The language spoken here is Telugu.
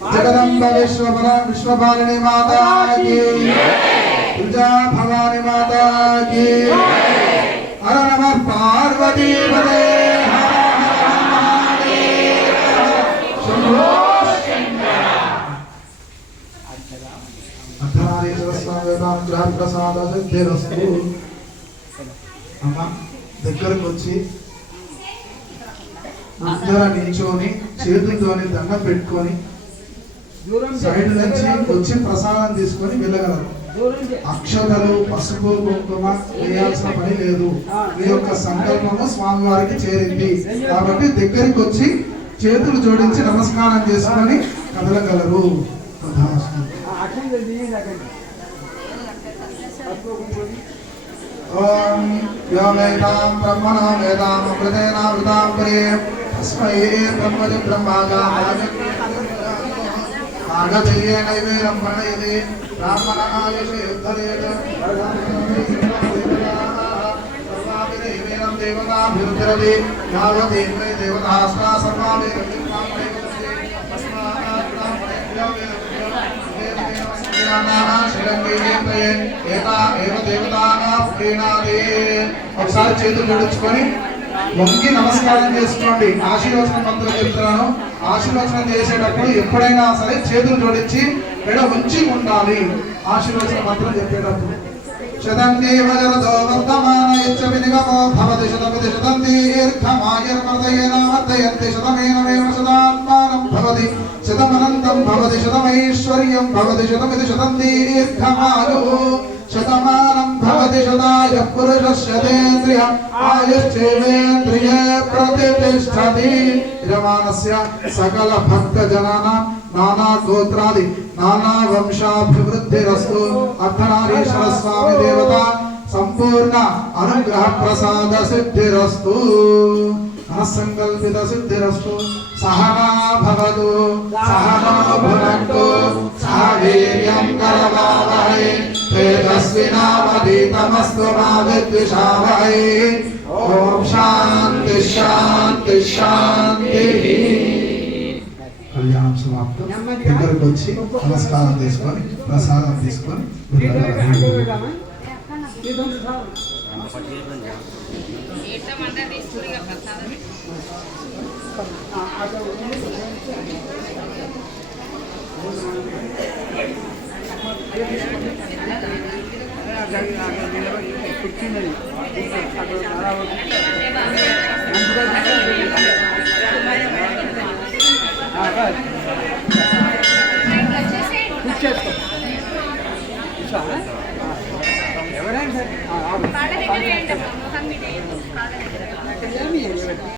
जगदम्ब विश्वपालिनी माता की, तुलजा भवानी माता की। हर नमः पार्वती पते ప్రసాద సిద్ధిరస్తు। అమ్మ దగ్గరకు వచ్చి అందరూ నిల్చొని చేతులతోని దండం పెట్టుకొని సైడ్ నుంచి వచ్చి ప్రసాదం తీసుకొని వెళ్ళగలరు। అక్షతలు పసుపు కుంకుమ వేయాల్సిన పని లేదు। మీ యొక్క సంకల్పము స్వామివారికి చేరింది కాబట్టి దగ్గరికి వచ్చి చేతులు జోడించి నమస్కారం చేసుకొని కదలగలరు। ఓం యో వేదాం బ్రహ్మణో వేదాం అమృతేనామృతాం పరే తస్మై బ్రహ్మజ బ్రహ్మాగాయ ఆగతయే నైవేద్యం ప్రణయతే బ్రాహ్మణ ఆయుషే ఉద్ధరేత సర్వాభిరేవేదం దేవతాభిరుద్ధరతి యావతే దేవతాస్తా సర్వాభిరుద్ధి ఒకసారి చేతులు జోడించుకొని వంగి నమస్కారం చేసుకోండి। ఆశీర్వచనం మంత్రం చెప్తున్నాను। ఆశీర్వచనం చేసేటప్పుడు ఎప్పుడైనా సరే చేతులు జోడించి మెడ ఉంచి ఉండాలి। ఆశీర్వచన మంత్రం చెప్పేటప్పుడు శతందేవ జరదో వర్తమాన యచ్చ వినిగమో భవతి శతమితి శతం దీర్ఘమాయుర్వర్ధయేన వర్ధయంతి శతమేనమేవ శతాత్మానం భవతి శతమనంతం భవతి శతమైశ్వర్యం భవతి శతమితి శతం దీర్ఘమాయుః శతమానం భవతి శతాయ పురుషస్యేంద్రియ ఆయుశ్చేంద్రియే ప్రతిష్ఠతి। యజమానస్య సకల భక్త జనానాం నానా గోత్రాది నానా వంశాభివృద్ధిరస్తు। అర్ధనారీశ్వర స్వామి దేవత సంపూర్ణ అనుగ్రహ ప్రసాద సిద్ధిరస్తు। సంకల్పిత సిద్ధిరస్తు। సహనా భవతు సహనో భునక్తు సహ వీర్యం కరవావహై తేజస్వినావధీతమస్తు మా విద్విషావహై। ఓం శాంతి శాంతి శాంతి। కళ్యాణం సమాప్తం। దగ్గరకు వచ్చి నమస్కారం తీసుకొని ప్రసాదం తీసుకొని ఎవరైనా